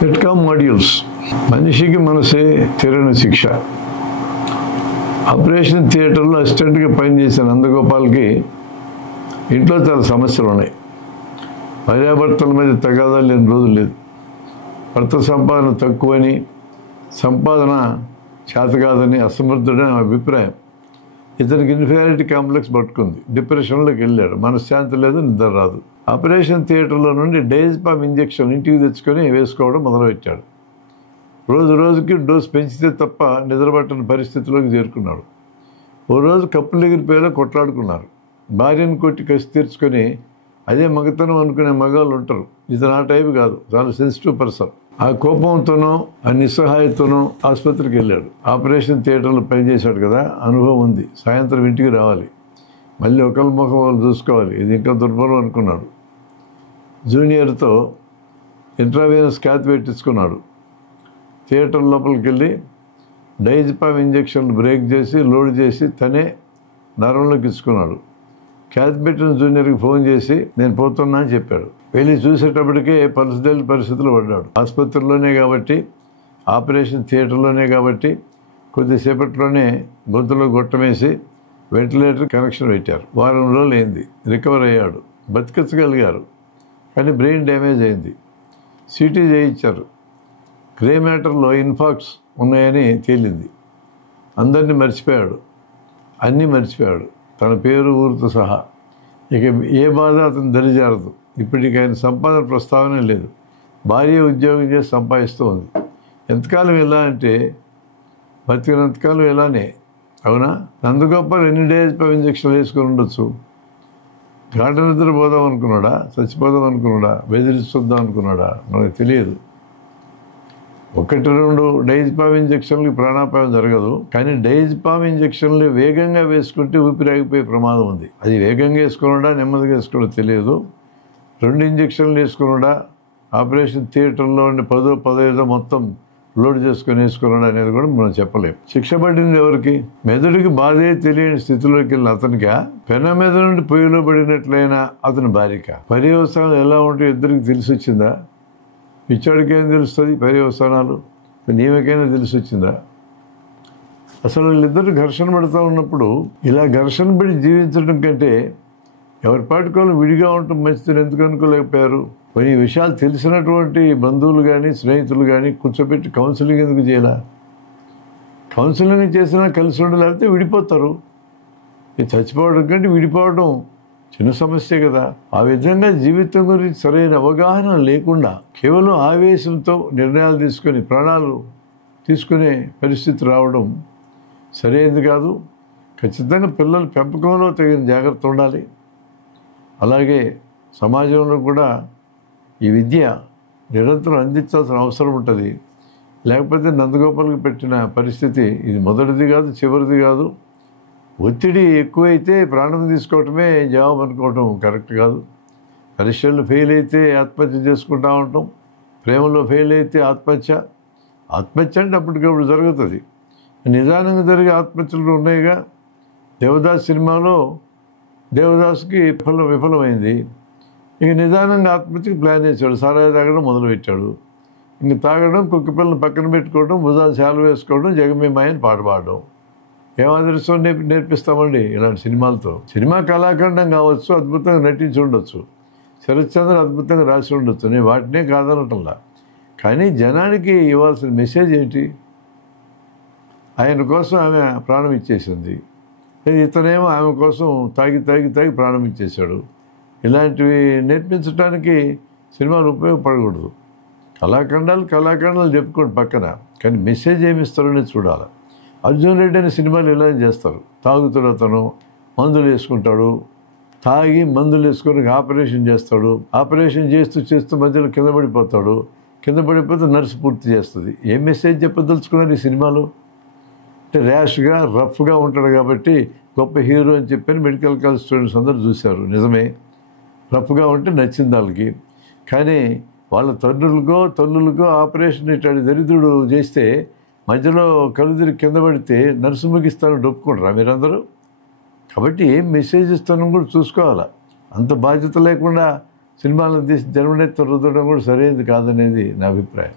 పెట్కామ్ modules. మనిషికి మనసే తీరని శిక్ష. ఆపరేషన్ థియేటర్లో అసిస్టెంట్గా పనిచేసిన నందగోపాల్కి ఇంట్లో చాలా సమస్యలు ఉన్నాయి. భార్యాభర్తల మధ్య తగాదాలు లేని రోజు లేదు. భర్త సంపాదన తక్కువని, సంపాదన చేత కాదని, అసమర్థుడని అభిప్రాయం. ఇతనికి ఇన్ఫీరియారిటీ కాంప్లెక్స్ పట్టుకుంది. డిప్రెషన్లోకి వెళ్ళాడు. మనశ్శాంతి లేదు, నిద్ర రాదు. ఆపరేషన్ థియేటర్లో నుండి డైజపామ్ ఇంజెక్షన్ ఇంటికి తెచ్చుకొని వేసుకోవడం మొదలుపెట్టాడు. రోజు రోజుకి డోస్ పెంచితే తప్ప నిద్రపట్టని పరిస్థితిలోకి చేరుకున్నాడు. ఓ రోజు కప్పులు ఎగిరిపోయేలా కొట్లాడుకున్నారు. భార్యను కొట్టి కసి తీర్చుకొని అదే మగతనం అనుకునే మగాళ్ళు ఉంటారు. ఇతను ఆ టైపు కాదు, చాలా సెన్సిటివ్ పర్సన్. ఆ కోపంతోనో ఆ నిస్సహాయతోనో ఆసుపత్రికి వెళ్ళాడు. ఆపరేషన్ థియేటర్లో పనిచేశాడు కదా, అనుభవం ఉంది. సాయంత్రం ఇంటికి రావాలి, మళ్ళీ ఒకరి ముఖం వాళ్ళు చూసుకోవాలి. ఇది ఇంకా దుర్బలం అనుకున్నాడు. జూనియర్తో ఇంట్రావీనస్ క్యాత్ పెట్టించుకున్నాడు. థియేటర్ లోపలికి వెళ్ళి డైజపామ్ ఇంజెక్షన్లు బ్రేక్ చేసి లోడ్ చేసి తనే నరంలోకి ఇచ్చుకున్నాడు. క్యాత్ పెట్టిన జూనియర్కి ఫోన్ చేసి నేను పోతున్నా అని చెప్పాడు. వెళ్ళి చూసేటప్పటికే పరిస్థితులు పరిస్థితులు పడ్డాడు. ఆసుపత్రిలోనే కాబట్టి, ఆపరేషన్ థియేటర్లోనే కాబట్టి కొద్దిసేపట్లోనే గొంతులో గొట్టమేసి వెంటిలేటర్ కనెక్షన్ పెట్టారు. వారం రోజులు అయింది. రికవర్ అయ్యాడు. బతికించగలిగారు. కానీ బ్రెయిన్ డ్యామేజ్ అయింది. సిటీ చేయించారు. గ్రే మ్యాటర్లో ఇన్ఫాక్ట్స్ ఉన్నాయని తేలింది. అందరినీ మర్చిపోయాడు. అన్నీ మర్చిపోయాడు, తన పేరు ఊరితో సహా. ఇక ఏ బాధ అతను దరిజారదు. ఇప్పటికి ఆయన సంపాదన ప్రస్తావనే లేదు. భార్య ఉద్యోగం చేసి సంపాదిస్తూ ఉంది. ఎంతకాలం ఎలా అంటే బతికినంతకాలం ఎలానే. అవునా? నందగోపాల్ ఎన్ని డైజపామ్ ఇంజెక్షన్లు వేసుకొని ఉండొచ్చు? గాఢ నిద్ర పోదాం అనుకున్నాడా? చచ్చిపోదాం అనుకున్నాడా? బెదిరిస్తుందాం అనుకున్నాడా? మనకు తెలియదు. 1-2 డైజపామ్ ఇంజెక్షన్లకి ప్రాణాపాయం జరగదు. కానీ డైజపామ్ ఇంజెక్షన్లు వేగంగా వేసుకుంటే ఊపిరి ఆగిపోయే ప్రమాదం ఉంది. అది వేగంగా వేసుకున్నాడా, నెమ్మదిగా వేసుకోవడం తెలియదు. 2 ఇంజెక్షన్లు వేసుకున్నాడా, ఆపరేషన్ థియేటర్లో ఉండి 10-15 మొత్తం లోడ్ చేసుకొని వేసుకున్నాడా అనేది కూడా మనం చెప్పలేం. శిక్ష పడింది ఎవరికి? మెదడుకి బాధే తెలియని స్థితిలోకి వెళ్ళిన అతనికా, పెన మీద నుండి పొయ్యిలో పడినట్లయినా అతని భార్యక? పర్యవసానాలు ఎలా ఉంటాయో ఇద్దరికి తెలిసి వచ్చిందా? పిచ్చాడికైనా తెలుస్తుంది పర్యవసానాలు, నీవకైనా తెలిసి వచ్చిందా? అసలు వీళ్ళిద్దరు ఘర్షణ పడుతూ ఉన్నప్పుడు ఇలా ఘర్షణ పడి జీవించడం కంటే ఎవరి పాటుకోవాలి విడిగా ఉండటం మంచిదని ఎందుకు అనుకోలేకపోయారు? కొన్ని విషయాలు తెలిసినటువంటి బంధువులు కానీ స్నేహితులు కానీ కూర్చోబెట్టి కౌన్సిలింగ్ ఎందుకు చేయాల? కౌన్సిలింగ్ చేసినా కలిసి ఉండలేకపోతే విడిపోతారు. చచ్చిపోవడం కంటే విడిపోవడం చిన్న సమస్య కదా. ఆ విధంగా జీవితం గురించి సరైన అవగాహన లేకుండా కేవలం ఆవేశంతో నిర్ణయాలు తీసుకొని ప్రాణాలు తీసుకునే పరిస్థితి రావడం సరైనది కాదు. ఖచ్చితంగా పిల్లల పెంపకంలో తగిన జాగ్రత్త ఉండాలి. అలాగే సమాజంలో కూడా ఈ విద్య నిరంతరం అందించాల్సిన అవసరం ఉంటుంది. లేకపోతే నందగోపాల్కి పెట్టిన పరిస్థితి ఇది మొదటిది కాదు, చివరిది కాదు. ఒత్తిడి ఎక్కువైతే ప్రాణం తీసుకోవటమే జవాబు అనుకోవటం కరెక్ట్ కాదు. పరీక్షల్లో ఫెయిల్ అయితే ఆత్మహత్య చేసుకుంటూ ఉంటాం. ప్రేమలో ఫెయిల్ అయితే ఆత్మహత్య అంటే అప్పటికప్పుడు జరుగుతుంది. నిదానంగా జరిగే ఆత్మహత్యలు ఉన్నాయిగా. దేవదాస్ సినిమాలో దేవదాస్కి విఫలమైంది. ఇక నిదానంగా ఆత్మహత్యకి ప్లాన్ చేశాడు. సారాయి తాగడం మొదలుపెట్టాడు. ఇంక తాగడం, కుక్క పిల్లలు పక్కన పెట్టుకోవడం, భుజాలు శాలు వేసుకోవడం, జగమేమాయని పాట పాడడం. ఏమాదృష్టం నేర్పిస్తామండి ఇలాంటి సినిమాలతో? సినిమా కళాఖండం కావచ్చు, అద్భుతంగా నటించి ఉండొచ్చు, శరత్చంద్ర అద్భుతంగా రాసి ఉండొచ్చు, నేను వాటినే కాదనటంలా. కానీ జనానికి ఇవ్వాల్సిన మెసేజ్ ఏంటి? ఆయన కోసం ఆమె ప్రాణం ఇచ్చేసింది, ఇతనేమో ఆమె కోసం తాగి ప్రాణం ఇచ్చేశాడు. ఇలాంటివి నేర్పించడానికి సినిమాలు ఉపయోగపడకూడదు. కళాఖండాలు చెప్పుకోండి పక్కన, కానీ మెసేజ్ ఏమి ఇస్తారో చూడాలి. అర్జున్ రెడ్డి అనే సినిమాలు ఇలా చేస్తారు. తాగుతాడు, అతను మందులు వేసుకుంటాడు, తాగి మందులు వేసుకొని ఆపరేషన్ చేస్తాడు. ఆపరేషన్ చేస్తూ మధ్యలో కింద పడిపోతే నర్సు పూర్తి చేస్తుంది. ఏం మెసేజ్ చెప్పదలుచుకున్నారు ఈ సినిమాలో? అంటే ర్యాష్గా రఫ్గా ఉంటాడు కాబట్టి గొప్ప హీరో అని చెప్పని మెడికల్ కాలేజ్ స్టూడెంట్స్ అందరూ చూశారు. నిజమే, రఫ్గా ఉంటే నచ్చింది వాళ్ళకి. కానీ వాళ్ళ తల్లులకో ఆపరేషన్ ఇట్లాంటి దరిద్రుడు చేస్తే మధ్యలో కలుదిరి కింద పడితే నర్సు ముగిస్తారని ఒప్పుకుంటారా మీరందరూ? కాబట్టి ఏం మెసేజ్ ఇస్తానో కూడా చూసుకోవాలి. అంత బాధ్యత లేకుండా సినిమాలను తీసి జన్మనెత్తి రుద్దడం కూడా సరైనది కాదనేది నా అభిప్రాయం.